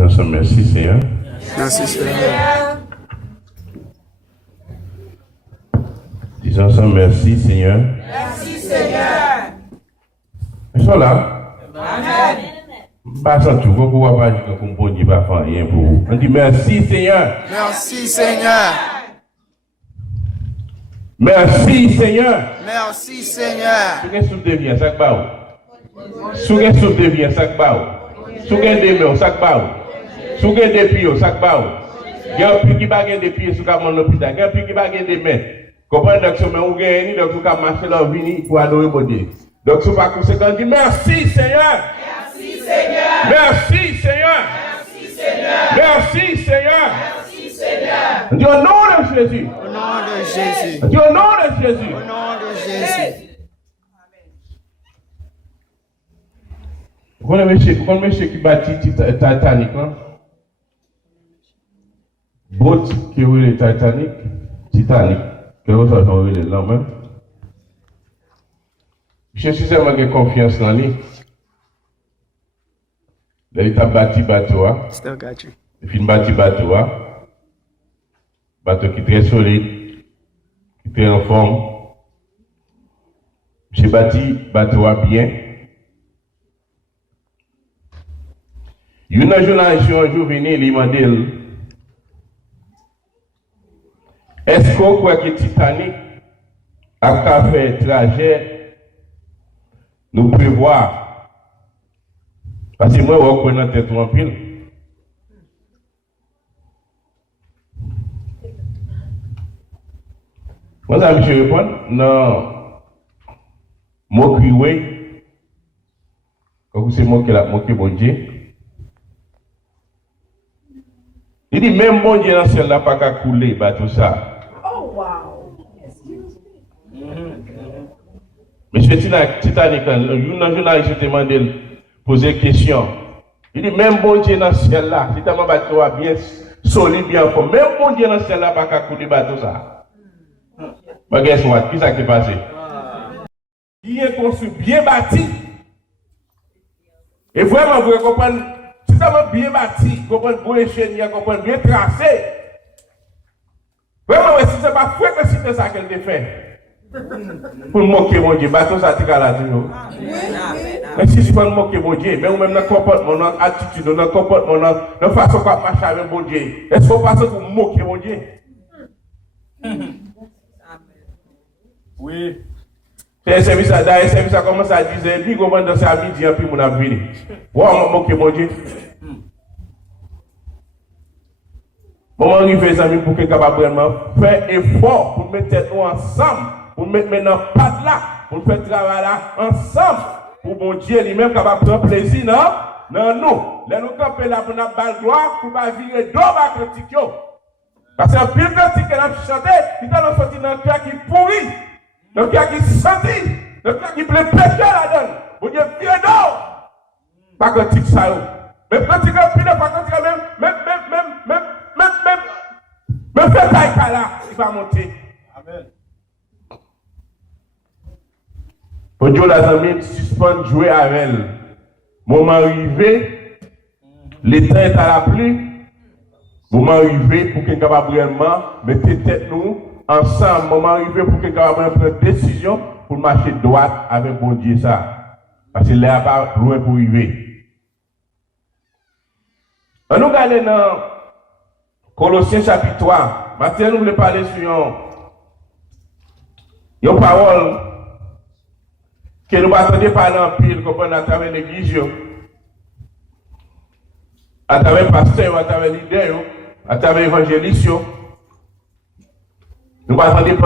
Disons ensemble merci Seigneur. Merci Seigneur. Disons ensemble merci Seigneur. Merci Seigneur. Ils sont là. Amen. Pas sans tout, vous pouvez pas dire que vous ne pouvez pas faire rien pour vous. On dit merci Seigneur. Merci Seigneur. Merci Seigneur. Merci Seigneur. Si vous avez devient ça va. Si vous avez devient ça va. Si vous avez des mains, ça va. Si vous avez des pieds, ça va. Il y a un pied qui va des pieds sur le hôpital. Il y a un pied qui va des mains. Comprenez donc, si vous avez donc vous avez marché leur vie pour adorer mon Dieu. Donc, si vous avez conséquent, dit merci Seigneur. Merci Seigneur. Merci Seigneur. Merci Seigneur. Merci Seigneur. Merci Seigneur. On dit au nom de Jésus. Au nom de Jésus. On dit au nom de Jésus. Au nom de Jésus. Vous connaissez monsieur qui bâtit Titanic, hein? Boat qui roule le Titanic, que vous avez roulé là même. Monsieur, si vous avez confiance dans lui, il a bâti bateau, Still got you. il a bâti bateau, bateau qui est très solide, qui est très en forme. Monsieur bâti bateau bien. Une journaliste un jour venu, il m'a dit, est-ce qu'on croit que Titanic a fait trajet, nous prévoir? Parce que moi, je connais la tête en pile. Moi, je réponds, non, moquerie, oui. Quand vous savez moquer la moquer, bon Dieu. Il dit, même bon Dieu dans ciel n'a pas qu'à couler, bah tout ça. Oh wow. Excuse me. Monsieur Titanic, un journaliste te demandé poser une question. Il dit, même bon Dieu dans ciel là, si tu as un bateau bien solide, bien fort, même bon Dieu dans ciel là, pas qu'à couler, bah tout ça. Mais qu'est-ce que qui s'est passé? Bien construit, bien bâti. Et vraiment, vous comprenez. Si ça va bien bâti, comprendre bon ingénieur, comprendre bien tracé. Vraiment, si ce n'est pas fouet que c'est ça qu'elle a fait. Pour moquer mon Dieu, bateau ça t'es là toujours. Mais si je peux moquer mon Dieu, mais même dans le comportement, dans l'attitude, dans le comportement, dans la façon qu'on marche avec mon Dieu, est-ce qu'on passe pour moquer mon Dieu? Oui. C'est un service à commence à 10h, puis comment danser à midi, puis mon a venu. Ouais, on moque mon Dieu. Comment arriver, les amis, pour que capable vraiment faire effort pour mettre nous ensemble, pour mettre maintenant pas de là, pour faire travail là ensemble, pour mon Dieu lui-même capable de prendre plaisir, non? Non, nous. Là, nous camper là pour nous battre gloire, pour pas virer d'eau à critique. Parce que un pile critique qu'elle a chanté, il a sorti dans le cœur qui pourrit. Le cœur qui sentit, le cœur qui plaît péché là-dedans. Vous dites, viens d'eau. Pas critique ça. Mais critique un pile, pas critique même fait taille là, il va monter. Amen. Pour Dieu, la amis, suspend jouer avec elle. Moment arrivé, l'état est à la pluie. Moment arrivé pour qu'elle capable vraiment mettre tête nous ensemble. Moment arrivé pour qu'elle capable prendre décision pour marcher droite avec bon Dieu ça. Parce qu'il n'est pas loin pour arriver. On nous regarde dans Colossiens chapitre 3. Maintenant, nous voulons parler sur une parole que nous attendons parler en pile, comme à travers l'église, à travers le pasteur, à travers leader, à travers l'évangéliste. Nous attendons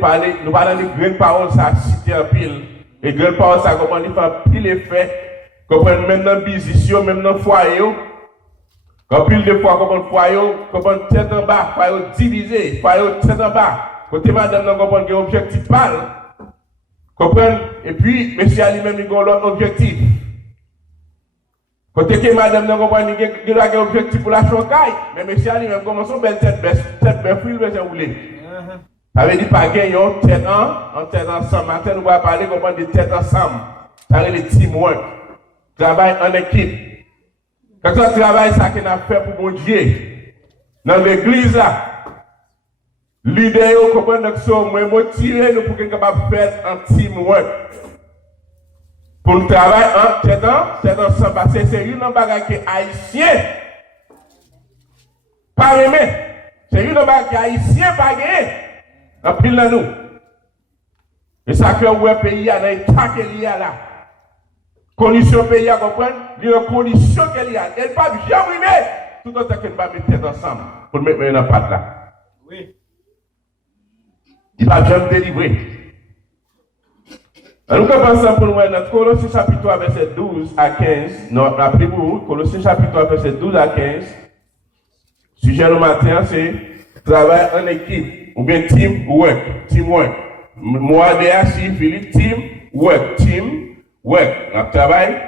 parler, nous parlons de grandes paroles, ça cité en pile. Et grandes paroles, ça comment il fait pile effet, comprendre même dans le business, même dans le foyer. Quand pile de fois, comme le foyer, comme tête en bas, foyer divisé, foyer tête en bas. Côté madame, nous comprenons qu'il y a un objectif pâle. Comprenez? Et puis, monsieur Ali même, il a l'autre objectif. Côté que madame, nous comprenons qu'il a un objectif pour la chocaille. Mais monsieur Ali même, comment son belle tête, belle fouille, belle roulée. Ça veut dire pas gagner en tête ensemble. Maintenant, nous allons parler comment des têtes ensemble. Ça veut dire teamwork. Travail en équipe. Quand on travaille, ça qu'on a fait pour mon Dieu, dans l'église là, l'idée est comprendre que nous motiver nous pour qu'on capable faire un teamwork. Pour le travail, c'est ensemble. Parce que c'est une bagage qui est haïtien. Pas aimé. C'est une bagage qui est haïtien, pas gagné. En pile de nous. Et ça que le pays a dans l'état qu'il y a là. Condition pays à comprendre, il y a une condition qu'il y a. Elle ne peut pas jamais rimer. Tout le temps qu'on va mettre tête ensemble pour mettre dans la patte là. Oui. Il va jamais délivrer. Alors, nous commençons pour nous dans Colossiens chapitre 3, verset 12 à 15. Non, rappelez-vous, Colossiens chapitre 3, verset 12 à 15. Sujet le matin, c'est travail en équipe, ou bien teamwork. Moi, DHI, Philippe, teamwork. On travaille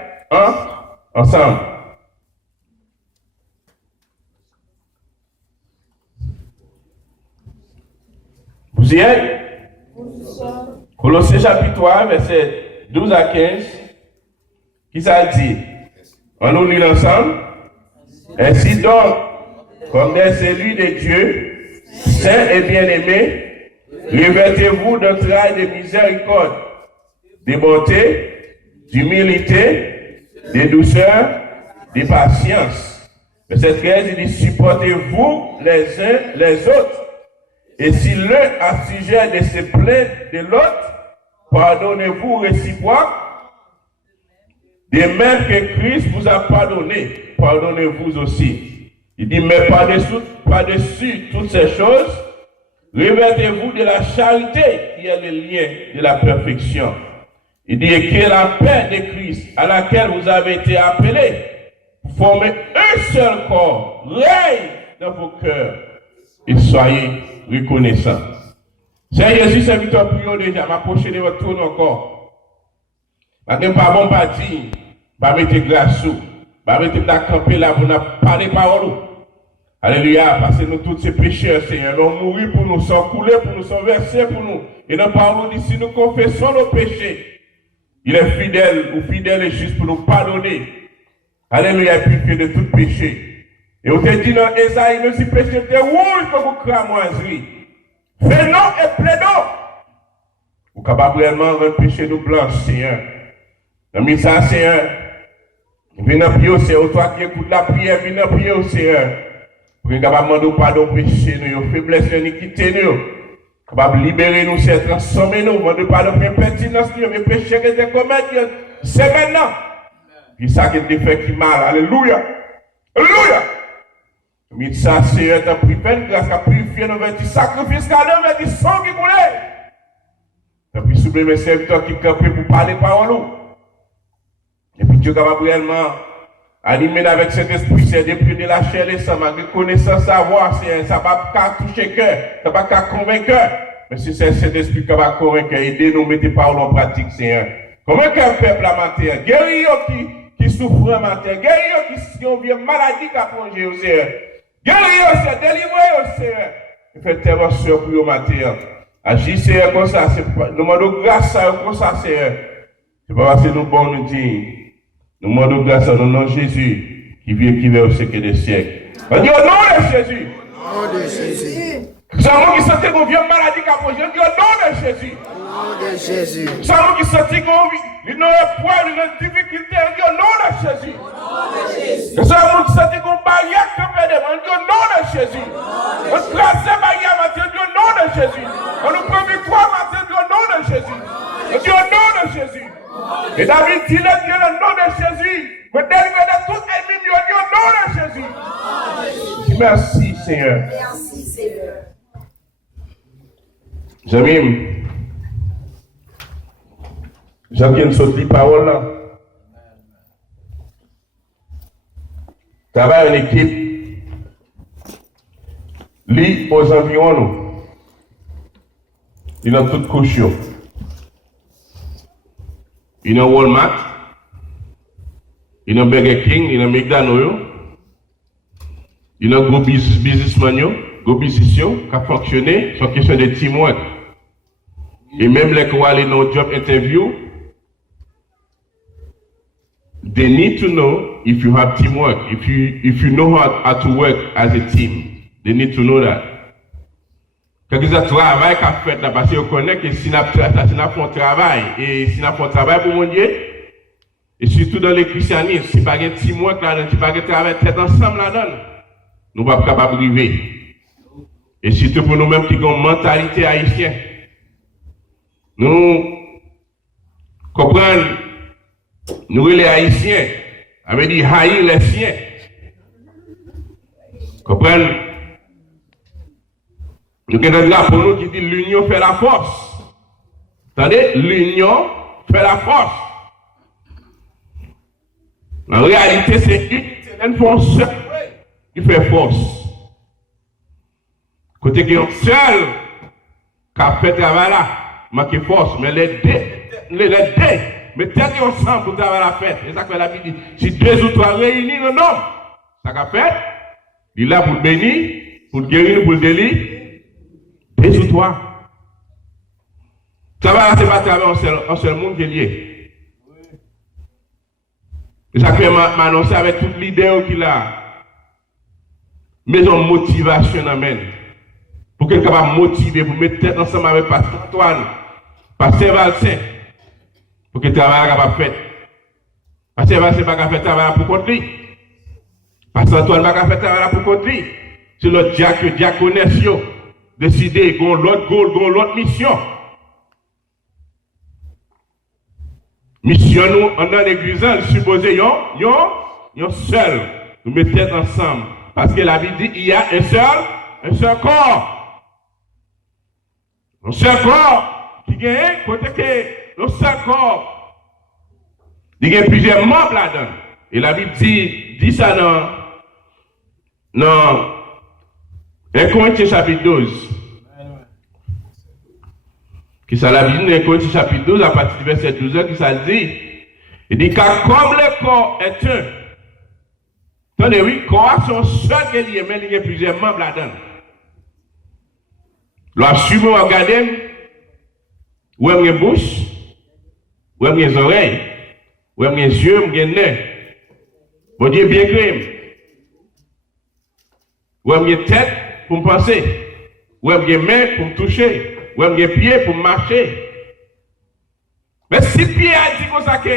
ensemble. Vous y êtes? Colossiens chapitre 3, verset 12 à 15. Qui ça dit? On nous lit ensemble. Ainsi donc, comme des élus de Dieu, saints et bien-aimés, revêtez-vous d'un travail de miséricorde, de bonté, d'humilité, de douceur, de patience. Verset 13, il dit, supportez-vous les uns les autres. Et si l'un a sujet de se plaindre de l'autre, pardonnez-vous réciproque. De même que Christ vous a pardonné, pardonnez-vous aussi. Il dit, mais par-dessus toutes ces choses, revêtez-vous de la charité qui est le lien de la perfection. Il dit que la paix de Christ à laquelle vous avez été appelés, formez un seul corps, règne dans vos cœurs et soyez reconnaissants. Seigneur Jésus, c'est victoire prions déjà, m'approcher de votre trône encore. Maintenant, pas bon parti, pas mettre grâce sous, pas mettre camper là pour nous parler parole. Alléluia, parce que nous tous ces pécheurs, Seigneur, nous mourir pour nous, sans couler pour nous, sans verser pour nous. Et nous parlons d'ici, nous confessons nos péchés. Il est fidèle ou fidèle et juste pour nous pardonner. Alléluia, purifié de tout péché. Et on te dit dans Esaïe, même si péché te rouge, il faut vous cramoiserie. Fais non et plaidons. Vous capable réellement rendre péché nous blanche, Seigneur. Dans ça, Seigneur. Viens prier au Seigneur. Toi qui écoutes la prière, viens prier au Seigneur. Pour que nous demander pardon péché, nous, faiblesse, iniquité, nous. Capable libérer nous, Seigneur, transformer nous. Demander pardon pour pertinence, nous, mes péchés que nous commettent. C'est maintenant. Puis ça qui te fait qui mal. Alléluia. Alléluia. Mais ça, Seigneur, t'as pris peine, grâce à purifier nos vertus, sacrifice, car nos vertus sang qui coulait. T'as pris soulever mes serviteurs qui campaient pour parler parole. Et puis Dieu capable réellement animer avec cet esprit, c'est depuis de la chair et sang, malgré connaissance, savoir, ça va pas toucher cœur, ça va pas convaincre. Mais si c'est cet esprit qui va convaincre, aider nous mettre paroles en pratique, Seigneur. Comment qu'un peuple à matin, guérir qui souffre à matin, guérir qui ont une maladie qui a plongé au Seigneur. Guérir, c'est délivrer au Seigneur. Il fait intervention pour le matin. Agis, Seigneur, comme ça. Nous demandons grâce à eux comme ça, Seigneur. C'est pas parce que nous bon nous dire. Nous demandons grâce à nom de Jésus qui vit et qui va au siècle des siècles. On dit au nom de Jésus. Au nom de Jésus. Nous qui sentait qu'on vient maladie qui a plongé. On dit au nom de Jésus. Au nom de Jésus. Nous qui sentait qu'on vit. Nous avons poids, nous avons difficulté. On dit au nom de Jésus. Nous avons senti qu'on barrière que fait des mains, au nom de Jésus. On trace barrière matin, au nom de Jésus. On nous prend victoire matin, au nom de Jésus. On dit au nom de Jésus. Et David dit le Dieu, au nom de Jésus. Me délivrer de tout ennemi, on dit au nom de Jésus. Merci Seigneur. Merci Seigneur. J'aime. J'aime bien sortir parole là. Travail en équipe, lit aux environs nous. Il y a toutes couches. Il y a Walmart, il y a Burger King, il y a McDonald's, il y a gros businessmen, gros business qui a fonctionné, c'est une question de teamwork. Et même les qui ont allé dans le job interview, they need to know if you have teamwork, if you know how to work as a team. They need to know that. Quelque chose de travail qu'a fait là, parce qu'on connaît que si on a fait un travail, et si on a fait un travail pour mon Dieu, et surtout dans le christianisme, si pas un teamwork là-dedans, si pas un travail tête ensemble là-dedans, nous ne sommes pas capables de vivre. Et surtout pour nous-mêmes qui avons une mentalité haïtienne, nous comprenons, nous les haïtiens, ça veut dire haïr les siens. Comprenez? Nous avons là pour nous qui dit l'union fait la force. Attendez, l'union fait la force. En réalité, c'est une force qui fait force. Côté qui est seul qui a fait travail là, manque force, mais les deux, mettez ensemble pour travailler la fête. C'est ça que la Bible dit. Si 2 ou 3 réunis le nom, ça qu'a fait, il est là pour le bénir, pour le guérir, pour le délire. 2 ou 3. Ça va, c'est pas travailler en seul monde qui est lié. Et ça peut m'annoncer avec toute l'idée qu'il a. Maison motivation amène. Pour qu'elle soit capable de motiver, pour mettre tête ensemble avec Pasteur Antoine, Pasteur Valsin, pour que le travail soit capable de faire. Pasteur Valsin n'est pas capable de faire travail pour contre lui. Pasteur Antoine n'est pas capable de faire travail pour contre lui. C'est l'autre diaconesse décidé qu'on l'autre goal, qu'on l'autre mission. Mission nous, en dans l'église, supposé yon seul. Nous mettons ensemble. Parce que la Bible dit il y a un seul corps. Un seul corps qui gagne, côté que le seul corps, il y a plusieurs membres là-dedans. Et la Bible dit ça dans 1 Corinthiens chapitre 12. Qui ça la Bible, 1 Corinthiens chapitre 12, à partir du verset 12, qui ça dit? Il dit car comme le corps est un, attendez, oui, corps sont seuls qui liés, mais il y a plusieurs membres là-dedans. Lorsque vous regardez, où est mes bouche, où est mes oreilles, où est mes yeux, mes nez, mon Dieu bien créé. Où est mes têtes pour me penser, où est mes mains pour me toucher, où est mes pieds pour me marcher. Mais si Pierre a dit comme ça que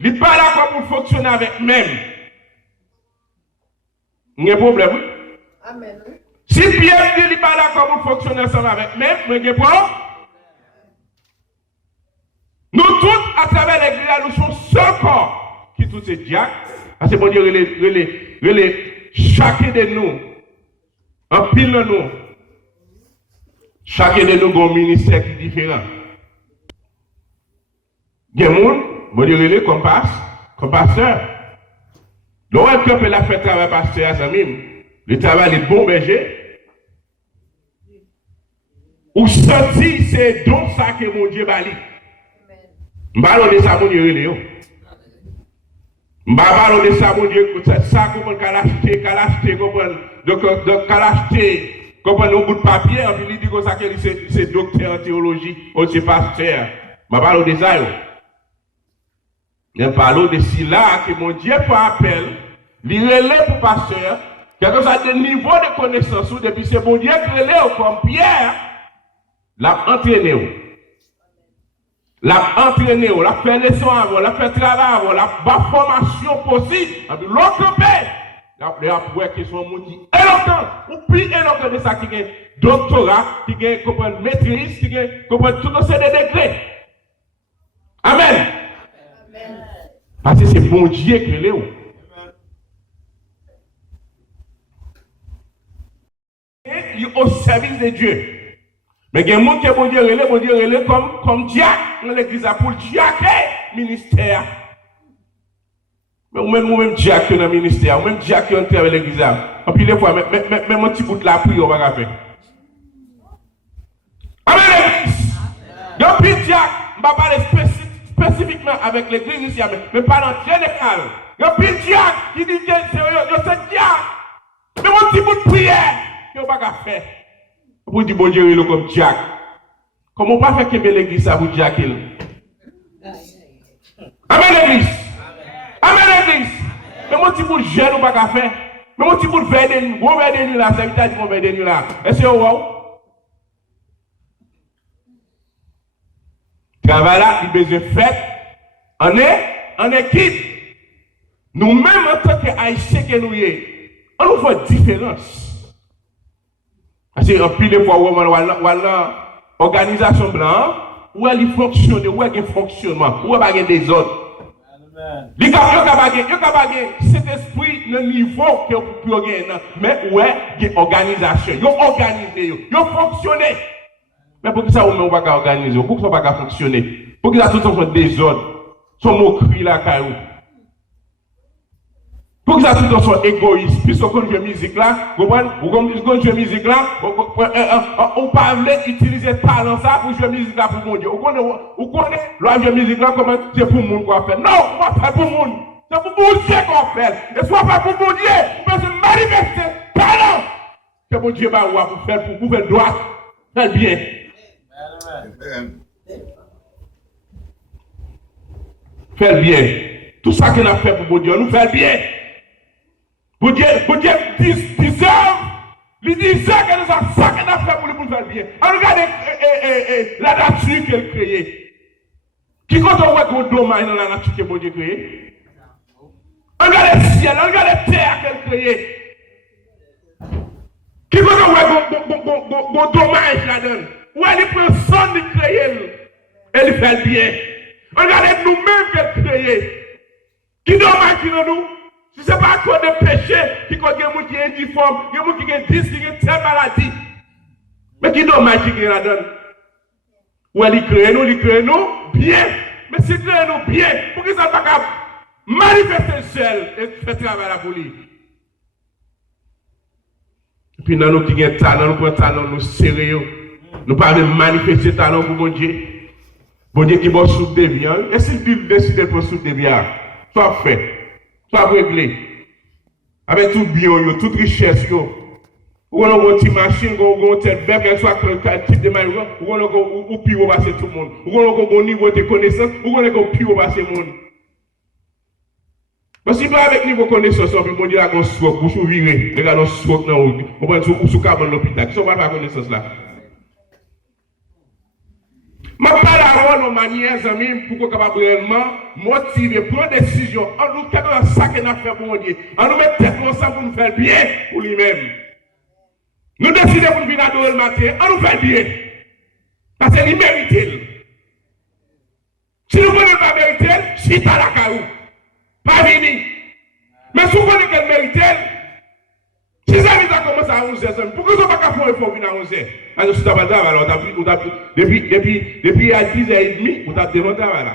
il n'est pas là pour fonctionner avec même, il y a un problème, oui? Amen. Si Pierre dit qu'il n'est pas d'accord pour fonctionner ensemble avec même, il y a un problème. Nous tous, à travers l'église, nous sommes seul corps qui tous ces diacres. Parce que bon Dieu, chacun de nous, en pile de nous, chacun de nous a un ministère qui est différent. Il y a des gens, bon Dieu, comme pasteur. Donc, on peut la faire travailler pasteur à ça même. Le travail est bon berger. Ou sorti, c'est donc ça que mon Dieu va dire. Je ne parle pas de ça, mon Dieu. Je ne parle pas de ça, mon Dieu. Ça, qu'on peut l'acheter, comprendre un bout de papier, et puis il dit que c'est docteur en théologie, ou c'est pasteur. Je ne parle pas de ça. Je parle de cela que mon Dieu fait appel, il relève pour pasteur, quelque chose de niveau de connaissance, depuis c'est mon Dieu qui relève comme Pierre, l'a entraîné. L'a entraîné, l'a fait leçon avant, l'a fait travail avant, l'a fait formation possible. L'autre pays, l'a fait que son monde qui est éloquent, ou plus éloquent de ça qui est doctorat, qui est comprendre maîtrise, qui est comprendre tout ces degrés. Amen. Parce que c'est bon Dieu qui est là. Il est au service de Dieu. Mais il y a des gens qui bon Dieu relève comme diacre dans l'église pour le diacre ministère. Mais ou-même diacre dans le ministère, ou même diacre qui entre avec l'église. Et puis des fois, même un petit bout de la prière, on va faire. Amen l'église. Donc, puis diacre, je ne vais pas parler spécifiquement avec l'église ici, mais pas en général. Il y a un diacre qui dit que c'est diacre. Mais mon petit bout de prière, il n'y a pas faire. Pour dire bon Dieu, comme diacre. Comment on va faire que l'église ça vous diacre? Amen l'église. Amen mon petit bout de jeune ou pas qu'à faire. Mais mon petit bout de verre de nuit, gros verre de nuit là, c'est vite dit mon verre de nuit là. Est-ce que wow? Travail là, il besoin fait. On est en équipe. Nous-mêmes en tant qu'Haïtiens que nous sommes, on nous fait différence. Parce que pile de fois, on a organisation blanche, où elle fonctionne, où elle fonctionnement, où elle a des ordres. Il y a cet esprit, le niveau que vous pouvez gagner, mais où est une organisation. Ils ont organisé, ils ont fonctionné. Mais pour que ça, on ne va pas organiser, pour que ça ne va pas fonctionner, pour que ça tout soit désordre, son moquerie là, caillou. Pour que ça tout soit égoïste, puisque quand on joue musique là, vous jouez musique là, on parle utiliser talent ça pour jouer musique là pour mon Dieu. Vous connaissez, là, jouer musique là, comment c'est pour le monde qu'on fait. Non, on va faire pour le monde. C'est pour mon Dieu qu'on fait. Et soit pas pour mon Dieu, parce que manifester talent. Que mon Dieu va pour faire droit, faire bien. Faire bien. Tout ça qu'on a fait pour mon Dieu, nous faire bien. Pour Dieu deserve, il deserve que nous avons ça qu'on a fait pour nous faire bien. Regardez la nature qu'il a créée. Qui quand on voit qu'on dommage dans la nature que mon Dieu a créée? Regardez le ciel, regardez la terre qu'il a créée. Qui quand on voit qu'on dommage là-dedans? Où elle prend son de créer, elle fait bien. Regardez nous-mêmes qu'elle a créé. Qui dommage qui nous? Si ce n'est pas à cause de péché, qui a des gens qui sont difformes, des gens qui ont 10, qui ont telle maladie. Mais qui dommage qui est là-dedans? Ou elle crée nous bien. Mais si crée nous bien, pour que ça ne soit pas manifester seul et faire travail pour lui. Et puis dans nous qui avons talent, nous prenons talent, nous sérieux. Nous parlons de manifester talent pour mon Dieu. Bon Dieu qui va souffle des vies. Et si Dieu décide de souffle des vies, soit fait. Soit réglé. Avec tout bien, toute richesse. Ou on a une petite machine, ou on a une belle, quel soit quel type de manière, ou on a un pire au passer tout le monde. Ou on a un niveau de connaissance, ou on a un pire au passer tout le monde. Parce que avec niveau de connaissance, on peut dire qu'on soit pour se virer. Regarde, on soit dans le on va sous carbone l'hôpital. Qui ne sont pas connaissance là? Je parle à nos manières, amis, pour qu'on soit capable réellement motiver, prendre des décisions. On nous fait ça qu'on a fait pour mon Dieu. On nous met tête ensemble pour nous faire bien pour lui-même. Nous décidons pour nous venir adorer le matin, on nous fait bien. Parce qu'il mérite. Si nous ne pouvons pas mériter, c'est à la caou. Pas venir. Mais si vous connaissez qu'elle mérite, si ça a commencé à 11h, pourquoi vous n'avez pas fait un effort venir à 11h? Alors, si vous n'avez pas alors, depuis à 10h30, vous avez demandé là.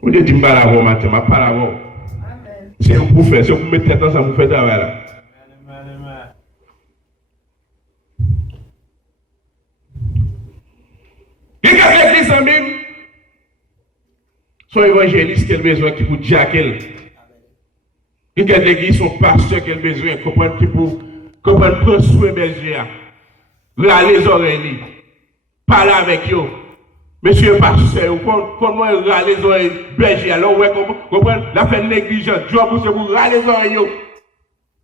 Vous dites, je ne parle pas avant matin, je ne parle pas avant. C'est vous pour faire, c'est vous mettez tête ensemble, vous faites travail là. Il y a l'église en même. Son évangéliste qui a besoin qui pour dire à quel. Il y a l'église, son pasteur qui a besoin comprendre qui pour prendre soin berger. Là les oreilles. Parler avec eux. Monsieur pasteur, comment râler les oreilles berger alors ouais comprendre la fait négligence. Dieu c'est pour râler les oreilles.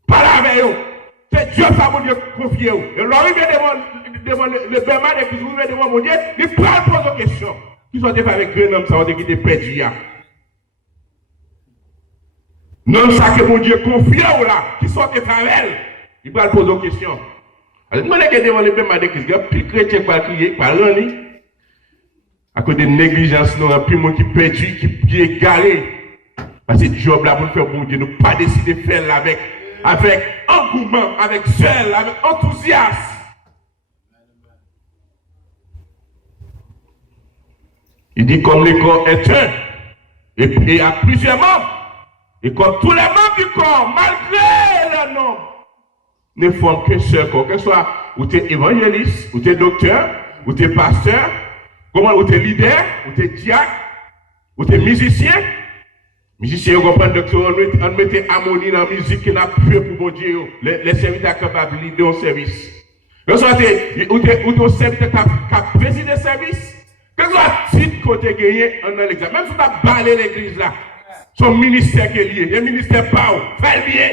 Parler avec eux. C'est Dieu ça pour Dieu confier. Et alors il vient le berman de Christ, il vient devant mon Dieu, il parle pose aux questions. Qui sont fait avec un homme, ça va dire qu'il est perdu. Non, ça que mon Dieu confie là, qui sont fait avec elle, il va poser aux questions. Alors, je me dis que devant le berman de Christ, il y a plus de chrétiens qui va crier, par l'année. À cause de négligence, il y a plus de monde qui est perdu, qui est égaré. Parce que Dieu là pour faire bon Dieu, nous pas décider de faire là avec engouement, avec zèle, avec enthousiasme. Il dit comme le corps est un, et puis il y a plusieurs membres. Et comme tous les membres du corps, malgré leur nom, ne forment qu'un seul corps. Que ce soit ou tu es évangéliste, ou tu es docteur, ou tu es pasteur, ou tu es leader, ou tu es diacre, ou tu es musicien. Musicien, vous comprenez, docteur, on mettait harmonie dans la musique qui n'a plus pour mon Dieu. Les serviteurs capables de leader au service. Que ce soit ou tu es serviteur qui a présidé le service. Que ce soit titre côté gagné dans l'église. Même si tu as balé l'église là, son ministère qui est lié, le ministère pas où, fais bien.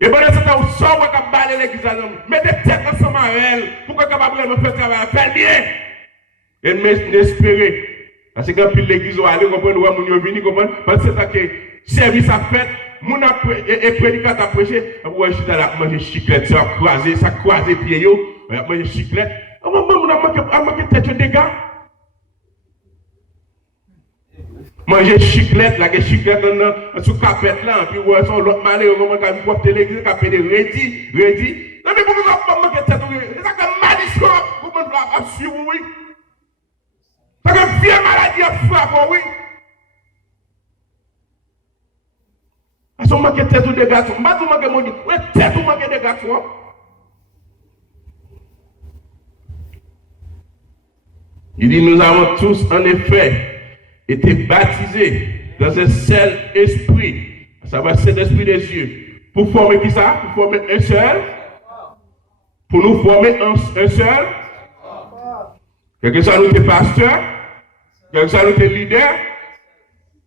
Et pendant ce temps, vous sortez pour balé l'église là, mettez tête ensemble avec elle pour que capable de faire travail, fais bien. Et m'espérer. Parce que quand l'église va aller, comprendre, ou mon venir, comprendre, parce que c'est service à fait, mon et prédicateur a prêché, vous voyez, je suis là, manger chiclette, ça croiser pieds, yo, manger chiclette. On a manqué tête de dégâts. Manger chiclette, la chiclette sous capette là, puis ouais, son l'autre malheur, comment quand vous portez l'église, quand vous ready. Non, mais pourquoi vous manquez tête de dégâts? C'est ça que maladie, comment vous avez suivi, oui? Parce que vieille maladie a frappé, oui. Parce qu'on manque tête ou des gâteaux. Je ne sais pas si vous manquez tête ou manquez des gâteaux. Il dit, nous avons tous en effet été baptisés dans un seul esprit. Ça va c'est l'esprit des cieux. Pour former qui ça? Pour former un seul. Pour nous former un seul. Quel que soit notre pasteur, quel que soit notre leader,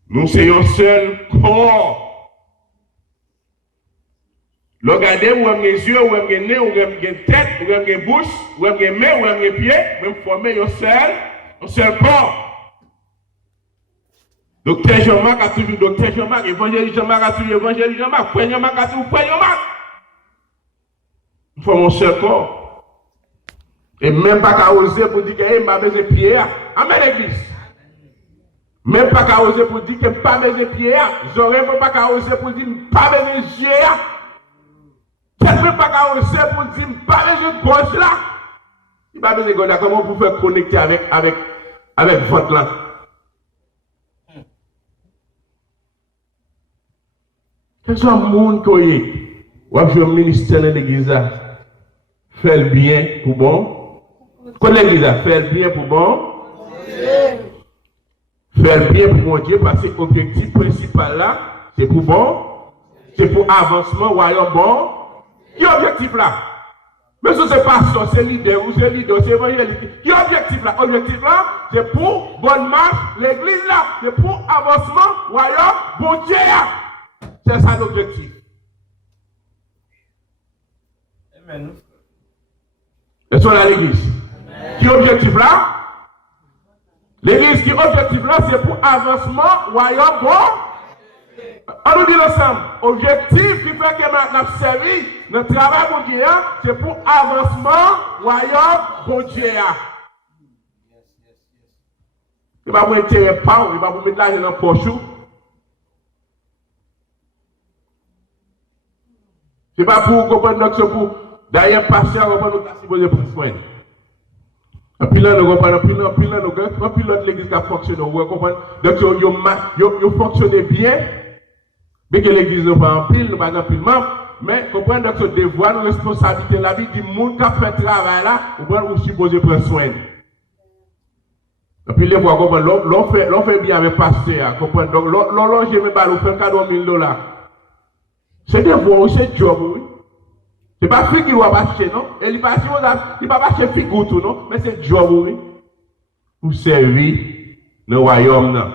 nous sommes un seul corps. Regardez, vous avez les yeux, vous avez les nez, vous avez les tête, vous avez les bouches, vous avez les mains, vous avez les pieds, vous avez formé un seul corps. Docteur Jean-Marc a toujours docteur Jean-Marc, évangéliste Jean-Marc a toujours évangéliste Jean-Marc, frère Jean-Marc a toujours frère Jean-Marc. Nous formons un seul corps. Et même pas qu'à oser pour dire qu'il n'y a pas besoin de pieds. Amen l'église. Même pas qu'à oser pour dire qu'il n'y a pas besoin de pieds. J'aurais même pas qu'à oser pour dire qu'il n'y a pas besoin de pieds. Peut-être même pas qu'à oser pour dire qu'il n'y a pas besoin de gauche là. Il n'y a pas besoin de gauche là. Comment vous faites connecter avec votre langue? Quel soit le monde qui est, ou à jouer ministère dans l'église, fait le bien pour bon. Quand l'église fait le bien pour bon, faire le bien pour mon Dieu, parce que l'objectif principal là, c'est pour bon, c'est pour avancement, royaume bon. Qui est l'objectif là? Mais si c'est pasteur, c'est leader, ou c'est leader, c'est évangéliste. Qui est l'objectif là? L'objectif là, c'est pour bonne marche, l'église là, c'est pour avancement, royaume, bon Dieu. C'est ça l'objectif. Amen. Et sur l'église. Qui est l'objectif là? L'église qui est l'objectif là, c'est pour avancement, royaume, bon. On nous dit ensemble, objectif qui fait que notre service, notre travail pour Dieu, c'est pour avancement, royaume, bon Dieu. Il va vous mettre pas, il va vous mettre l'argent dans le poche. Ce n'est pas pour comprendre que c'est pour d'ailleurs passer à reprendre notre supposé pour soin. Et puis là, nous comprenons, puis là, l'église qui a fonctionné, vous comprenez? Donc, vous fonctionnez bien, mais que l'église n'a pas en pile, nous pas en pile membre, mais comprenez donc ce devoir, nos responsabilités, la vie du monde qui a fait travail là, vous supposez prendre soin. Et puis les fois, l'on fait bien avec pasteur, comprenez? Donc, l'on j'ai mes balles, on fait un cadeau de $1000. C'est des voix, c'est job, oui. C'est pas fille qui va acheter, non? Et il ne va pas acheter figure tout, non? Mais c'est job, oui. Pour servir le royaume, non?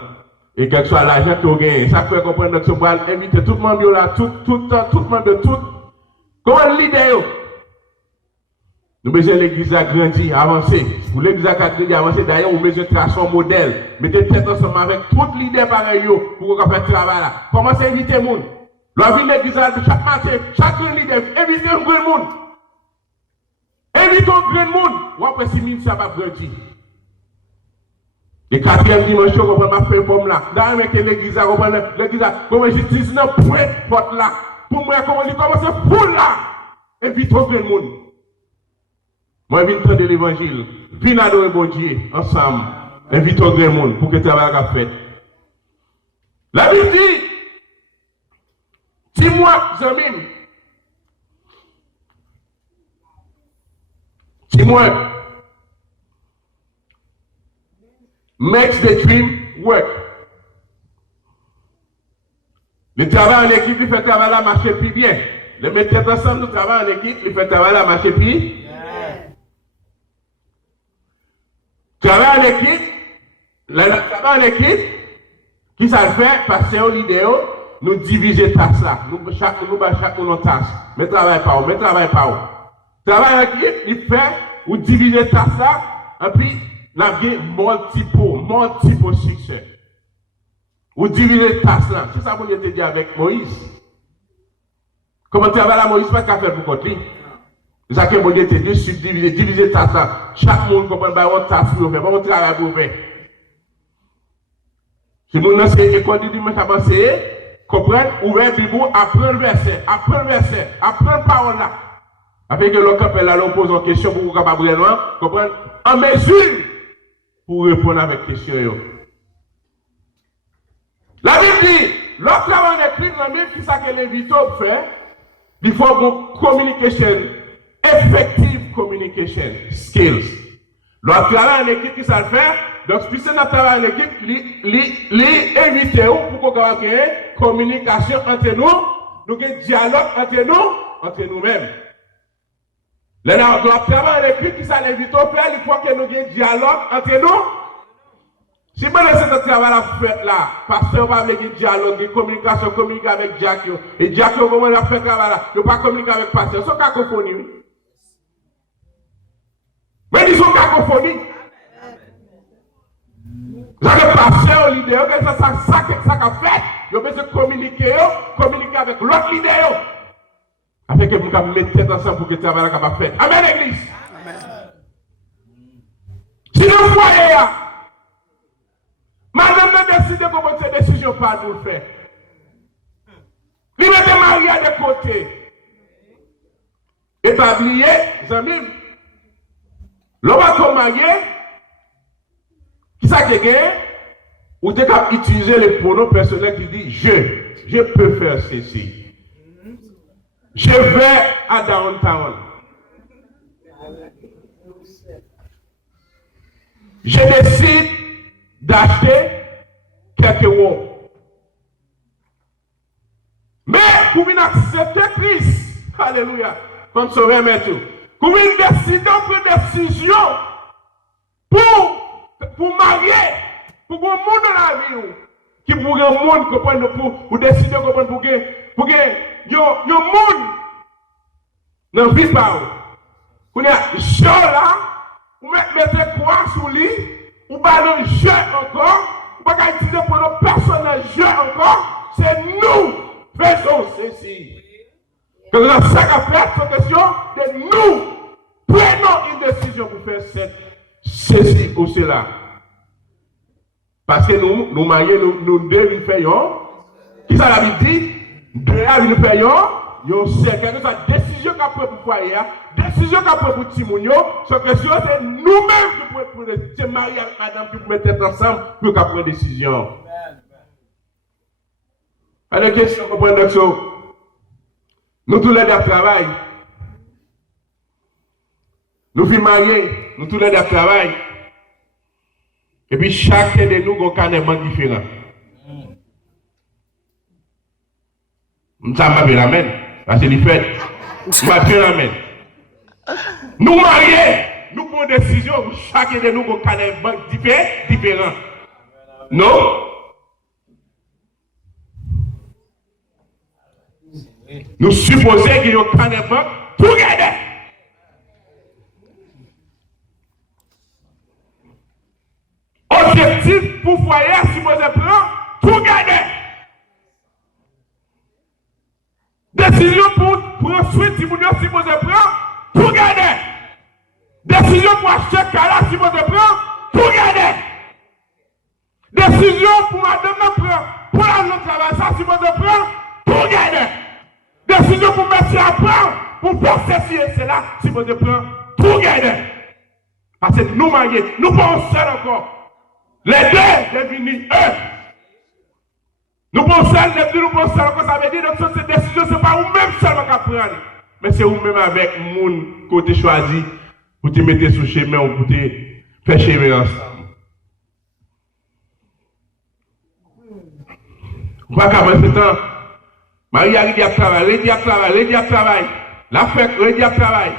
Et quel que soit l'argent que vous gagnez, ça peut comprendre que vous allez inviter tout le monde là, tout le monde de tout. Comment leader? Nous besoin de l'église à grandir, avancer. Pour l'église à grandir, avancer, d'ailleurs, nous besoin de tracer un modèle. Mettez tête ensemble avec tout leader pareil pour qu'on fasse travail là. Commencez à inviter les gens. La ville de l'église, chaque matin, chaque leader, invitez un grand monde. Invitez un grand monde. Ou après 6 minutes, ça va grandir. Le 4e dimanche, on va faire une forme là. Dans l'église, on va faire l'église, comme je dis, 19 points porte là. Pour moi, comment on commence à fouler là. Invitez un grand monde. Moi, je viens de l'évangile. Viens adorer bon Dieu ensemble. Invitez un grand monde pour que tu aies la fête. La Bible dit, dis-moi, Zamine. Dis-moi. Makes the dream work. Le travail en équipe, il fait travail là, marcher plus bien. Le mettre ensemble, nous travaillons en équipe, il fait travail là, marcher plus. Travail en équipe, Là, nous travaillons en équipe, qui ça le fait, parce que l'idée, nous diviser tâches là. Chaque nous tâche. Mais travail pas où, mais travail pas où. Travail en équipe, il fait, ou diviser tâches là, et puis, nous avons multiple succès. Ou diviser tâches là. C'est ça que je te dis avec Moïse. Comment travailler à Moïse, pas qu'à faire pour côté. C'est ça que je te dis, diviser tâches là. Chaque monde comprend pas une tâche pour faire, pas un travail pour faire. Si vous avez l'école du dimanche avancé, comprenez, ouvrez le Bible, apprenez le verset, apprenez parole là. Avec que l'autre appelle là, l'on pose une question pour vous capable de comprendre, en mesure pour répondre avec question. La Bible dit, lorsque l'on écrit dans la Bible, qui ça que l'invité fait, il faut une communication, effective communication skills. Lorsque l'on écrit, qui ça le fait, donc, si c'est notre travail en équipe, l'invité pour qu'on ait une communication entre nous, un dialogue entre nous-mêmes. Là, notre travail en équipe, qui ça l'invite au faire, il faut que nous ayons un dialogue entre nous. Si vous avez ce travail à faire là, parce qu'on va avec un dialogue, une communication, communiquer avec Jack, et Jack, comment on a fait travail là, ne pas communiquer avec pasteur, c'est cacophonie. Mais disons cacophonie. Vous avez passé au leader, ça qu'a fait, vous avez communiquer avec l'autre leader. Afin que vous mettez tête ensemble pour que le travail soit fait. Amen, l'église. Si vous voyez, madame a décidé de prendre cette décision par nous le faire. Il mettez Maria de côté. Et pas oublier, les amis, l'homme a marié. Qui ça qui est? Ou tu as utilisé les pronoms personnels qui disent je peux faire ceci. Je vais à downtown. Je décide d'acheter quelques mots. Mais pour venir accepter Christ, alléluia, comme sauveur maître, pour venir décider, prendre une décision pour marier, pour que le monde dans la vie, qui pour que le monde comprenne, pour décider de comprendre, pour que le monde ne vit pas. Pour que je là, vous mettez quoi sous lui, ou pas le jeu encore, ou pas utiliser pour nos personnels jeu encore, c'est nous faisons ceci. Donc la sacrifice, question de nous prenons une décision pour faire ceci ou cela. Parce que nous marions, nous deux faisons. Qui ça la Bible dit? Deux nous faisons. C'est quelque chose, décision qu'a pris pour foyer, décision qu'a pris pour Timounio, c'est question, c'est nous-mêmes qui pouvons se marier avec madame, qui pouvons mettre ensemble pour qu'on prenne une décision. Alors, question, comprenez ça? Nous tous les deux travail. Nous sommes mariés, nous tous les deux travail. Et puis chacun de nous a un carnet différent. Nous sommes amen. Parce que c'est fait. Nous amen. Nous mariés, nous prenons une décision, chacun de nous a un carnet différent. Non? Nous supposons qu'il y a un carnet pour gagner. Objectif pour foyer, si vous prendre, pour gagner. Décision pour ensuite, si vous prendre, pour gagner. Décision pour acheter Kala, si vous prendre, pour gagner. Décision pour madame prendre, pour la travail, ça, si vous prendre, pour gagner. Décision pour mettre à prendre, pour faire ceci et cela, si vous prendre, pour gagner. Parce que nous mariés, nous pensons encore. Les deux devenus un. Nous pensons, nous pensons, ça veut dire que cette décision, ce n'est pas vous-même seulement qui prendre, mais c'est vous-même avec le monde que vous choisi pour te mettre sur le chemin ou pour te faire chemin ensemble. Vous ne pouvez pas ce temps. Marie a dit à travail, la fête, elle dit à travail.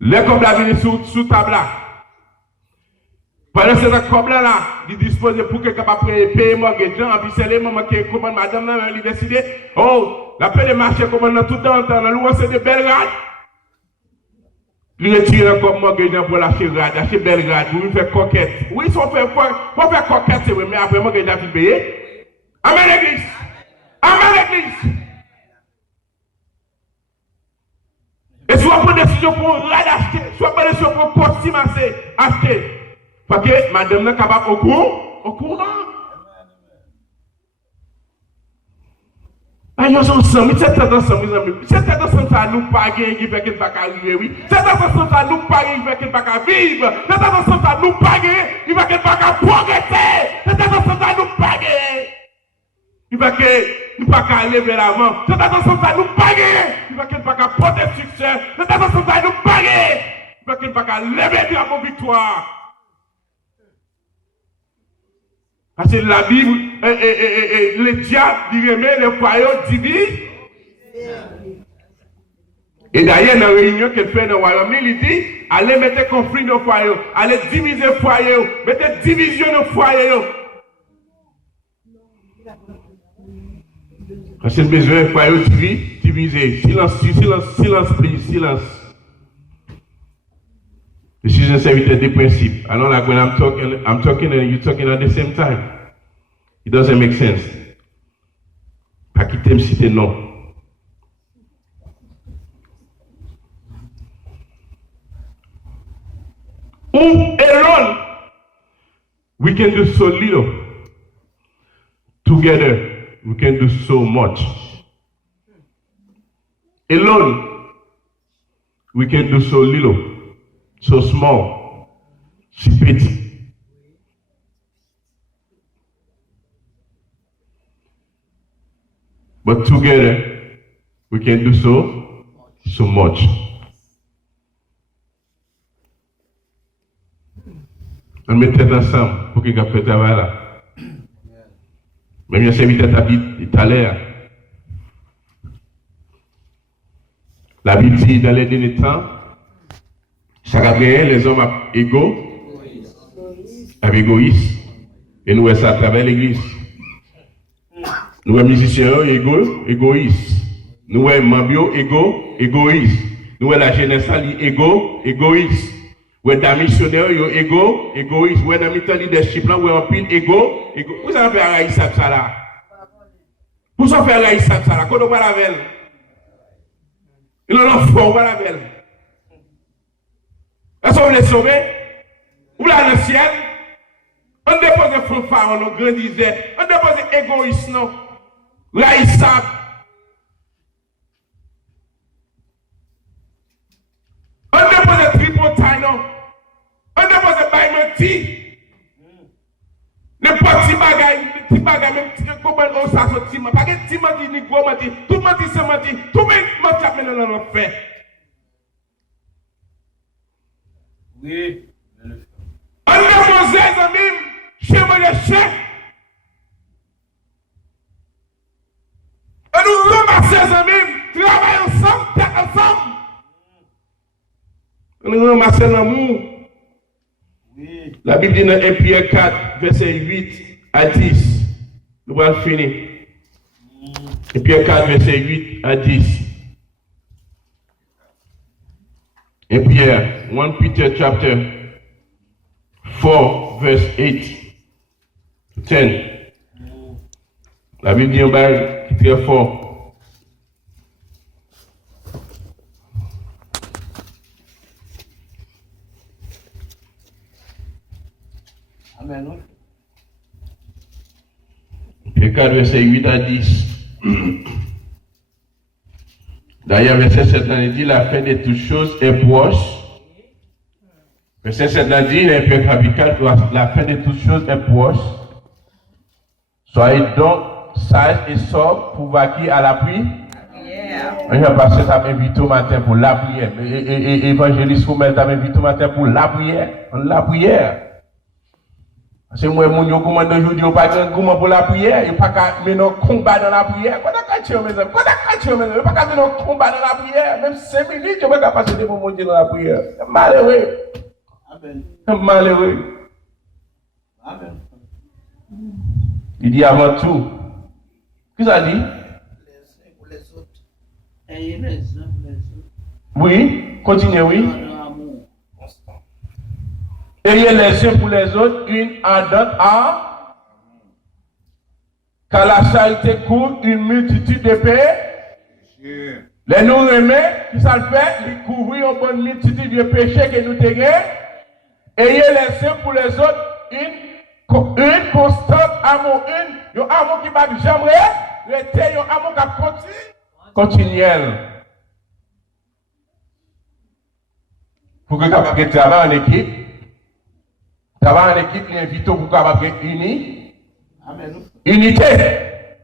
Les comme la venue sous table là. Pendant que c'est comme là, il dispose pour que capable payer mortgage, puis c'est les moments que comment madame là, il décide, oh, la paix de marché comment dans tout le temps, dans louer c'est des belles rades. Il retire comme mortgage pour lâcher rade, acheter belles rades, pour lui faire coquette. Oui, si on fait coquette, c'est vrai, mais après mortgage a payé. Amen l'église. Amen l'église. Et soit pour décision pour rade acheter, soit pour décision pour costume acheter. Parce que madame n'est capable au courant. Aïe, nous sommes ensemble, c'est ensemble, mes amis. C'est ensemble, ça nous pas gagner, qui fait qu'il va arriver, oui. C'est ensemble, ça nous pas gagner, qui fait qu'il va vivre. C'est ensemble, ça nous pas gagner, qui fait qu'il va progresser. C'est ensemble, ça nous pas gagner. Il va que nous pas aller vers l'avant. C'est ensemble, ça nous pas gagner, qui fait qu'il va porter succès. C'est ensemble, ça nous pas gagner, qui fait qu'il va lever la victoire. Parce que la Bible, le diable, il remet les foyers divisés. Et d'ailleurs, dans la réunion qu'elle fait dans le royaume, il dit, allez mettre conflit dans le foyer, allez diviser le foyer, mettez division dans le foyer. Parce que besoin de foyer divisé. Silence, please, silence. This is a serviteur des principes. I know like when I'm talking and you're talking at the same time. It doesn't make sense. Pas quitter me citer non. Alone, we can do so little. Together, we can do so much. Alone, we can do so little. So small, si petit. But together, we can do so much. On met tête ensemble pour qu'il y ait un travail là. Même un serviteur tout à l'heure. La Bible dit dans les derniers temps, chaque année, les hommes égoïstes. Et nous, ça à travers l'église. Nous, les musiciens, égoïstes. Nous, les membres, égoïstes. Nous, la jeunesse, égoïste. Nous, les missionnaires, égoïstes. Nous, les leadership, nous, en pile, égoïste. Vous avez fait un ça là. Vous avez fait un ça là. Quand on va la veille. Il en a fort, on va la veille. Est-ce qu'on veut les sauver? Ou là dans le ciel? On dépose fanfare, on grandissait. On dépose égoïsme, non? Là, ils savent. On dépose tripotaille, non? On dépose baïmenti. N'importe qui bagaille, même si on ça sorti, pas que petit menti ni gros menti, tout menti c'est menti, tout menti a mené dans l'enfer. Oui. On dépose les amis, chez moi les chefs. On nous ramasse les amis, travaille ensemble, tête ensemble. On nous ramasse l'amour. Oui. La Bible dit dans 1 Pierre 4, verset 8 à 10. Nous allons finir. 1 Pierre 4, verset 8 à 10. 1 Pierre, 1 Peter chapter 4, verse 8 to 10. La Bible dit un bail qui est très fort. Amen. Pierre 4, verset 8 à 10. D'ailleurs, verset 7 dit, la fin de toutes choses est proche. Verset 7 dit, il est imperturbable, la fin de toutes choses est proche. Soyez donc sages et sobres pour vaquer à la prière. Je vais passer ça m'invite au matin pour la prière. Et évangéliste Foumel t'a invité au matin pour la prière. La prière. C'est moi, mon yo, comment aujourd'hui, on pas de comment pour la prière, il n'y a pas qu'à mener un combat dans la prière. Quand on a pas qu'à mener un combat dans la prière. Même 5 minutes, on va passer des moments dans la prière. Malheureux. Amen. Malheureux. Il dit avant tout. Qu'est-ce que ça dit? Ayez les uns les autres. Oui, continuez, oui. Dans l'amour. Ayez les uns pour les autres une ardente âme, car la charité couvre une multitude de péchés. Les nous remet, qui ça le fait? Il couvre une bonne multitude de péchés que nous avons. Ayez les uns pour les autres une constante amour, un amour qui va jamais rester, un amour qui continuel. Pour que vous puissiez travailler en équipe, travailler en équipe, il invite pour que vous puissiez unité.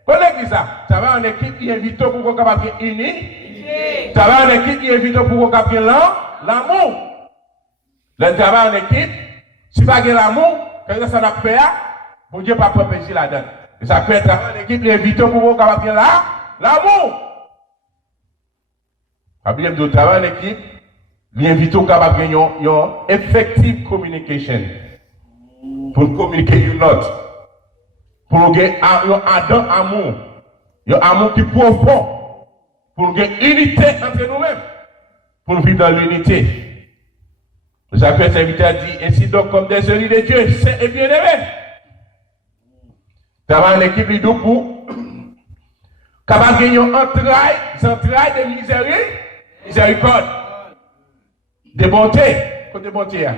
Quand l'église ça, travailler en équipe, il invite pour que vous puissiez unité. Travailler en équipe, il invite pour que vous puissiez l'amour. Le travail en équipe, si vous avez l'amour, quand ça n'a pas fait, vous ne pouvez pas protéger la donne. Ça peut être en équipe, il invite pour que vous puissiez l'amour. Après, le travail en équipe, il invite pour que vous puissiez une effective communication. Pour communiquer une autre. Pour gagner un amour. Un amour qui est profond. Pour gagner unité entre nous-mêmes. Pour vivre dans l'unité. Jacques serviteur dit, ainsi donc comme des élus de Dieu, saints et bien-aimés. D'avoir une équipe de pour capable de gagner un entraille de miséricorde, de bonté, de bonté.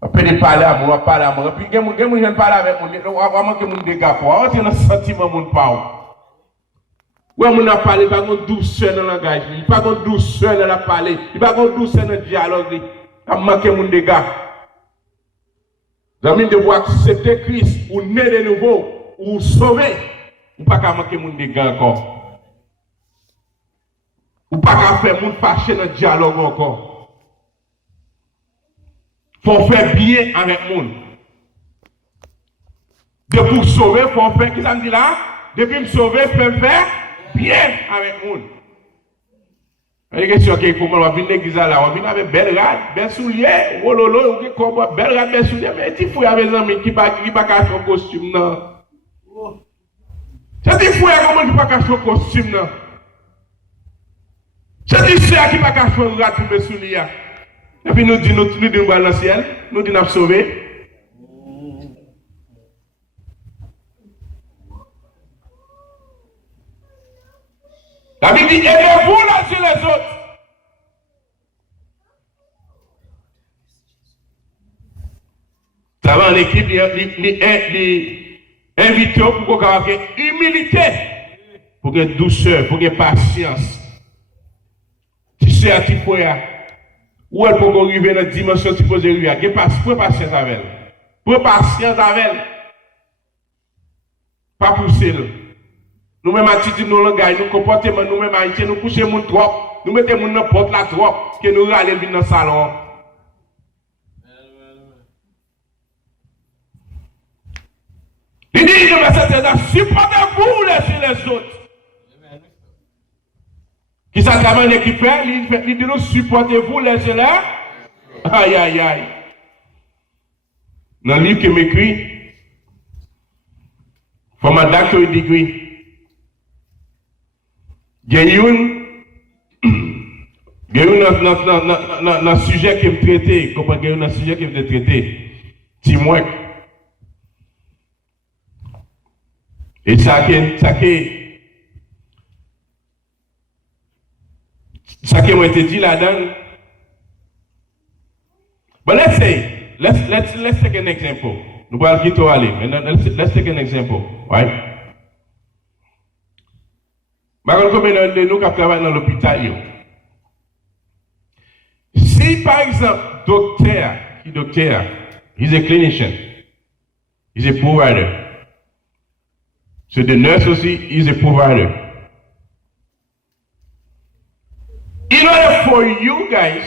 On peut parler à moi, parler à moi. Puis, quelqu'un qui parle avec moi, on va manquer mon dégât pour. On a un sentiment, mon parle. Oui, on a parlé, il n'y a pas de douceur dans le langage, il n'y a pas de douceur dans la parler, il n'y a pas de douceur dans le dialogue. On a manqué mon dégât. Vous avez de accepter Christ, ou naître de nouveau, ou sauver, ou pas qu'à manquer mon dégât encore. Ou pas qu'à faire mon fâché dans le dialogue encore. Il faut faire bien avec le monde. De pour sauver, il faut faire, qu'est-ce que ça me dit là? Depuis me sauver, il faut faire bien avec le monde. Il y a une question qu'il faut que venir l'église là, on vient avec belle rade, belle soulier, oh lolo, belle rade, belle soulier, mais il faut y avoir des amis qui ne peuvent pas cacher son costume. C'est des frères qui ne peuvent pas cacher son costume. C'est des frères qui ne peuvent pas cacher son rade pour me soulier. Et puis nous disons dans le ciel, nous disons nous sauver. La Bible dit, aidez-vous les uns les autres. Ça va en équipe, les inviter pour qu'on ait humilité, pour qu'il y ait douceur, pour qu'il y ait patience. Tu sais à ti frère, où elle peut arriver dans la dimension tu poses lui, il y a patience avec elle. Pour patience avec elle. Pas pousser le. Nous-mêmes, attitude, nous langage, nous comportement, nous-mêmes, haïtiens, nous couchons mon trop, nous mettons mon n'importe la trop, que nous allons venir dans le salon. Il dit, supportez-vous les uns les autres. Qui ça travaille qui fait? Il dit, nous supportez-vous les uns les. Aïe, aïe, aïe. Dans le livre que m'écrit, from a doctorate degree, il y a un sujet qui me traité, comment il y a un sujet qui me traité, teamwork. Et ça qui m'a été dit là-dedans. But let's say, let's take an example. Nous allons quitter aller. Maintenant, let's take an example, right? Maintenant, combien de nous qui travaillent dans l'hôpital? Si par exemple, docteur, he's a clinician, he's a provider. So the nurse aussi is a provider. In order for you guys,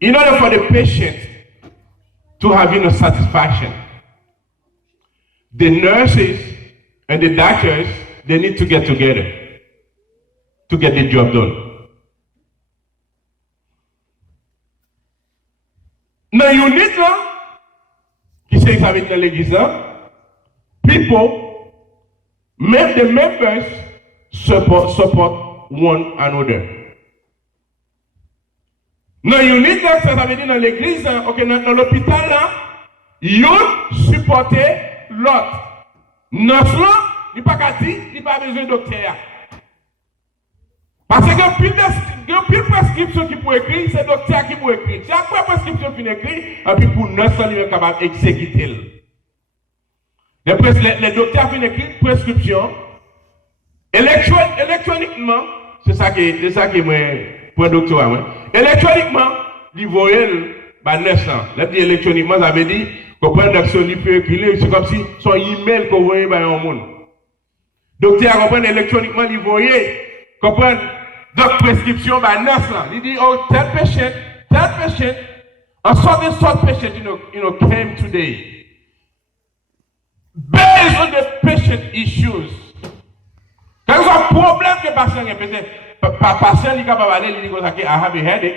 in order for the patient to have satisfaction, the nurses and the doctors, they need to get together to get the job done. Now you need Qui c'est que ça veut dire dans l'église là? People, même the members support one another. Dans l'unité, ça veut dire dans l'église, okay, dans l'hôpital là, yon supporter l'autre. Dans cela, il n'y a pas qu'à dire, il n'y a pas besoin de docteur. Parce que il y a plus de prescription qui peut écrire, c'est le docteur qui peut écrire. Si après la prescription finit écrire, et puis pour nous, il est capable d'exécuter. Les docteurs finissent écrire prescription. Électroniquement, c'est ça qui est moi, pour un doctorat. Électroniquement, il voit le 900. Là, électroniquement, ça veut dire qu'on prend l'action, il peut écrire, c'est comme si son email qu'on voyait par un monde. Docteur comprend électroniquement, il voyait, comprend donc prescription par 900. Il dit, oh, tel patient, a certain patient, came today. Based on the patient issues. Quand il y a un problème que le patient a, le patient est capable d'aller, il dit, I have a headache.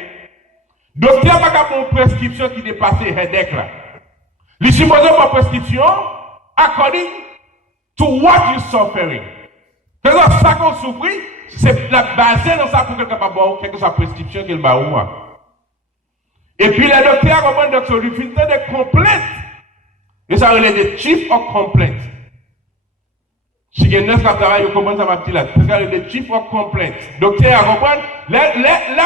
Docteur n'a pas une prescription qui dépasse le headache là. Il suppose une prescription according to what you're suffering. Quand ça qu'on souffre, c'est la base dans ça pour que capable d'avoir quelque chose prescription qu'il va avoir. Et puis les docteurs comprennent docteur lui filtre des complaintes. Et ça relève des chief of complaints. Si il y a 9 travail, vous comprenez ça m'a dit là. Ça relève des chief of complaints. Docteur comprend les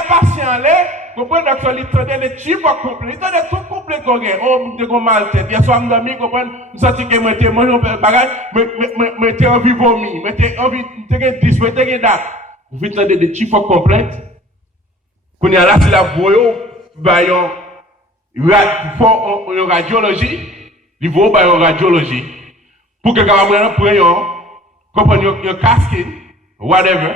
patients là, comprend docteur il traite les chief of complaints. Il traite tout complaint qu'on gagne. Oh, me mal tête. Hier soir me dormi comprend, me senti que moi était manger bagage, me était envie vomir, me était envie te dis, me était date. Vous traitez des chief of complaints. Qu'on y a là c'est la voyo ba yon radiologie. Il va au radiologie pour que capable prendre comprendre your casket whatever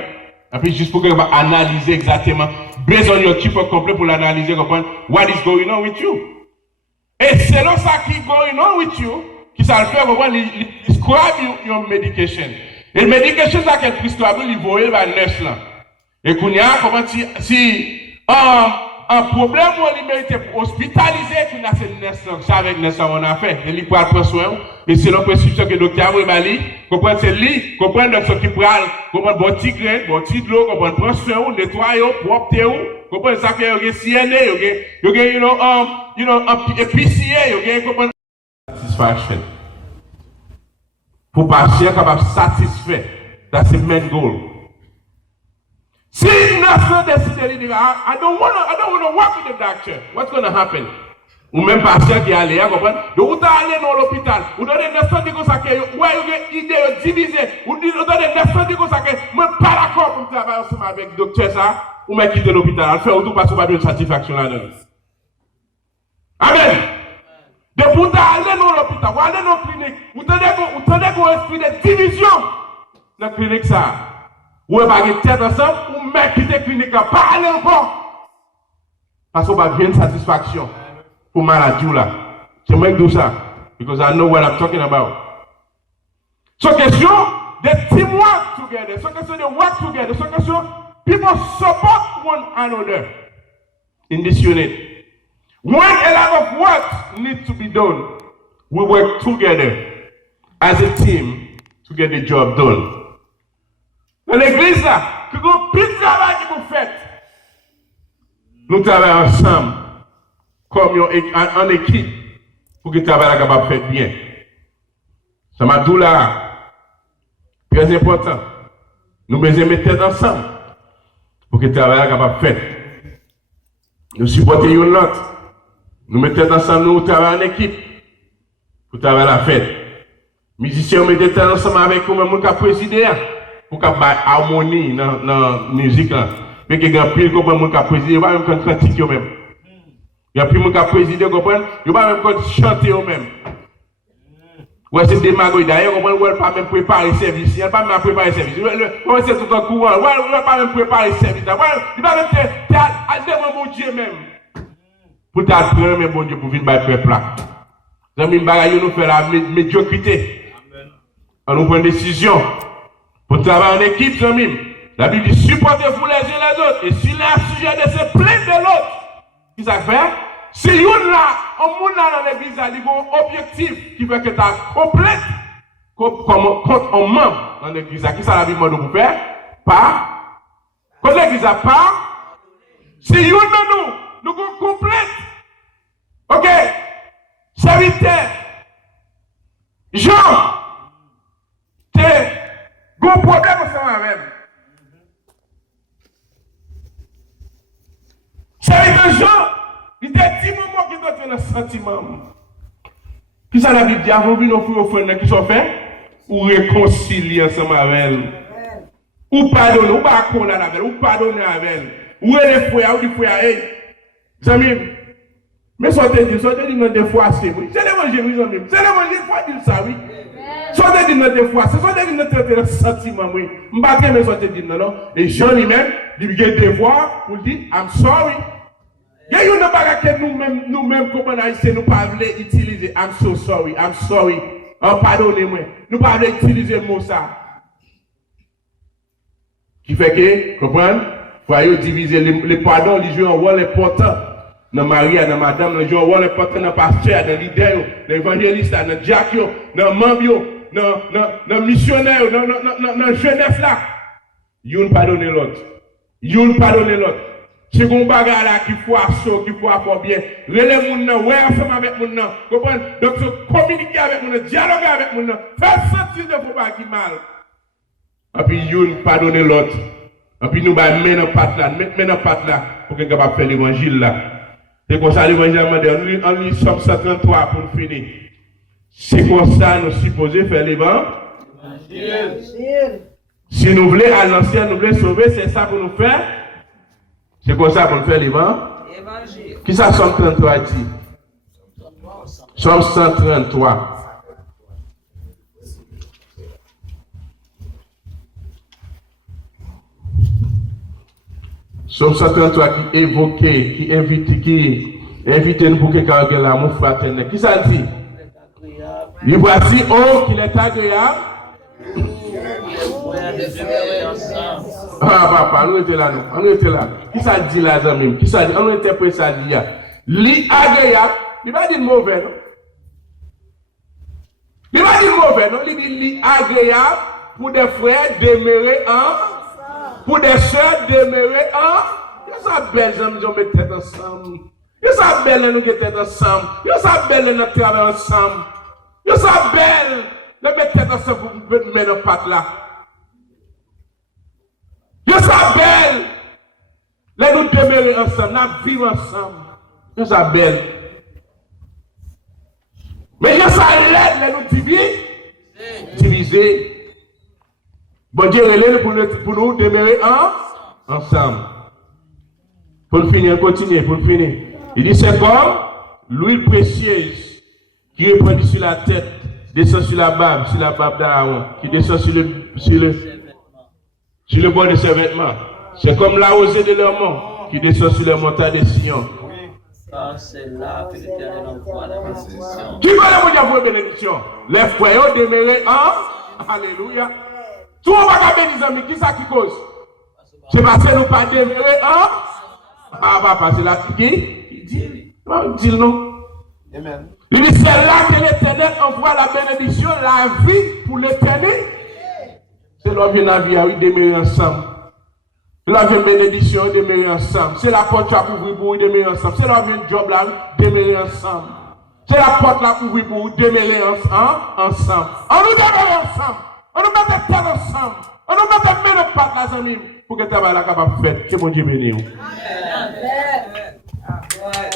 et puis juste pour que capable analyser exactement based on your type of complet pour l'analyser comprendre what is going on with you et c'est là ça qui going on with you qui ça le fait comprendre il prescribe your medication et le medication ça qu'elle prescribe il voyer va nurse là et qu'on y a comment si un problème où il mérite hospitalisé, qu'il a fait c'est avec Ness on a fait. Et il peut prendre soin. Et c'est la prescription que le docteur a bali. Comprendre c'est lui, comprendre docteur qui prend, comprendre bon petit grain, bon petit de l'eau, comprendre prendre soin, nettoyer, propre comprendre ça que il y a CNA, you know, PCA, you comprendre satisfaction. Pour patient capable satisfait. That's the main goal. Si Nasser décide de dire, I don't want to work with the doctor, what's going to happen? Ou même patient qui est allé, vous comprenez? Donc, vous allez dans l'hôpital, vous donnez 900 de ça, ouais, vous avez idée divisée, vous donnez 900 de ça, moi, pas d'accord pour travailler ensemble avec le docteur, ça, ou même quitter l'hôpital, à faire tout parce que vous avez une satisfaction là-dedans. Amen. Donc, vous allez dans l'hôpital, vous allez dans la clinique, vous tenez qu'on esprit de division dans la clinique, ça. Ou est-ce que tête ensemble, ou même quitter clinique, pas aller encore. Parce qu'on va bien satisfaction pour maladie là. C'est moi qui dis ça. Because I know what I'm talking about. So question, the teamwork together. So question, they work together. So question, people support one another in this unit. When a lot of work needs to be done, we work together as a team to get the job done. Dans l'église là, que vous plus de travail que vous faites. Nous travaillons ensemble, comme en équipe, pour que le travail soit capable de faire bien. Ça m'a dit là, très important. Nous devons mettre ensemble pour que le travail soit capable de faire. Nous supportons l'autre. Nous mettons ensemble, nous travaillons en équipe pour travailler la fête. Musiciens, nous mettons ensemble avec nous, qui président. Pour qu'il y ait harmonie dans la musique. Mais qu'il y a pile qui a présidé, il n'y a pas même qu'on critique eux-mêmes. Il y a plus de gens qui président, il n'y a pas même qu'on chante eux-mêmes. Ouais, c'est démagogie. D'ailleurs, il ne peut pas même préparer le service. Il ne peut pas même préparer le service. C'est tout en courant. Il ne peut pas même préparer le service. Il ne peut pas même faire mon Dieu même. Pour t'apprendre, mais bon Dieu, pour venir par le peuple là. Nous faisons la médiocrité. On nous prend une décision. Pour travailler en équipe, la Bible dit supportez-vous les uns les autres. Et si l'un sujet de se plaindre de l'autre, qu'est-ce que ça fait? Si on là, on monde là dans l'église, il y a un objectif qui fait que tu as complète comme un membre dans l'église. Qui ça la Bible demande de faire? Pas. Quand l'église a pas, si on nous complète. Ok? Serviteur. Jean. Tu as un problème ensemble avec. Serviteur Jean. Il était dit moment qui doit être un sentiment. Qui ça la Bible dit avant de nous offrir qui sont faits ou réconcilier ensemble avec elle. Ou pardonner, ou pas condamner avec elle, ou pardonner avec elle. Ou elle est frère, ou du frère, hey. Amis, mais sortez dit des fois c'est oui. C'est l'évangile, oui, amis. C'est l'évangile, il faut dire ça, oui. Sortez dit des fois, c'est sortez dit traiter le sentiment, oui. M'battez, mais sortez dit non. Et Jean lui-même, il a des devoirs pour dire, I'm sorry. Il y a une bagarre que nous-mêmes, comme on a essayé, nous ne pouvons pas utiliser. I'm so sorry, I'm sorry. Oh, pardonnez-moi. Nous ne pouvons pas utiliser le mot ça. Qui fait que, comprenez? Voyez, diviser les pardons, ils jouent un rôle important. Dans Maria, dans Madame, ils jouent un rôle important dans le pasteur, dans l'idée, dans l'évangéliste, dans le diacre, dans le membre, dans le missionnaire, dans la jeunesse là. Ils ne pardonnent l'autre. Ils ne pardonnent l'autre. C'est un bagage là qui faut chaud, qui faut avoir bien. Relève mon nom, ouais, ensemble avec mon nom. Comprenez? Donc, communiquer avec mon nom, dialoguer avec mon nom, faire sentir de vos bagages mal. Et puis, il pardonner l'autre. Et puis, nous allons mettre dans patte là, pour qu'on capable faire l'évangile là. C'est comme ça l'évangile, on lit Somme 133 pour finir. C'est comme ça nous supposons faire l'évangile. Si nous voulons à l'ancien, nous voulons sauver, c'est ça pour nous faire. C'est comme ça pour nous faire l'évangile. Qui ça Somme 33 dit? Somme 133. Somme 133 qui évoque, qui invite nous pour que quelqu'un ait l'amour fraternel. Qui ça dit? Il voici, oh, qu'il est agréable. Ah, papa, nous étions là, nous. On était là. Qui ça dit là, amis? Qui ça dit? On interprète ça dit là. Li agréable. Il va dire mauvais, non? Il va dire mauvais, non? Il dit li agréable pour des frères demeurer en. Pour des soeurs demeurer en. Ils sont belles, nous mettons tête ensemble. Ils sont belles, nous mettons tête ensemble. Ils sont belles, nous travaillons ensemble. Ils sont belles, nous mettons tête ensemble pour nous mettre nos pattes là. Ils sont belles, nous demeurer ensemble, nous vivons ensemble. Ils sont belles. Mais ils sont laides, nous diviser. Bon Dieu, pour nous demeurer ensemble. Pour finir, continuer, pour finir. Il dit c'est comme l'huile précieuse qui est prendue sur la tête, descend sur la barbe d'Aaron, qui descend sur le bord de ses vêtements. C'est comme la rosée de l'Hermon qui descend sur les montagnes de Sion. C'est là que l'Éternel envoie la bénédiction. Qui va la vous bénédiction? Les frères demeurer en. Alléluia. Tout le monde va bénir les amis. Qui ça qui cause? C'est parce que nous ne pas demeurer en. Ah, papa, c'est là qui dit. Dit non. Amen. Il dit c'est là que l'Éternel envoie la bénédiction, la vie pour l'éternité. C'est là que la vie, oui, demeurer ensemble. Là vient bénédiction, demeurer ensemble. C'est la porte là pour vous, demeurer ensemble. C'est là vient le job là, demeurer ensemble. C'est la porte là pour vous, demeurer ensemble. On nous demeure ensemble. On nous met des têtes ensemble. On nous met des mains de pattes là, amis, pour que tu aies la capable de faire. Que mon Dieu bénisse. Amen. Amen.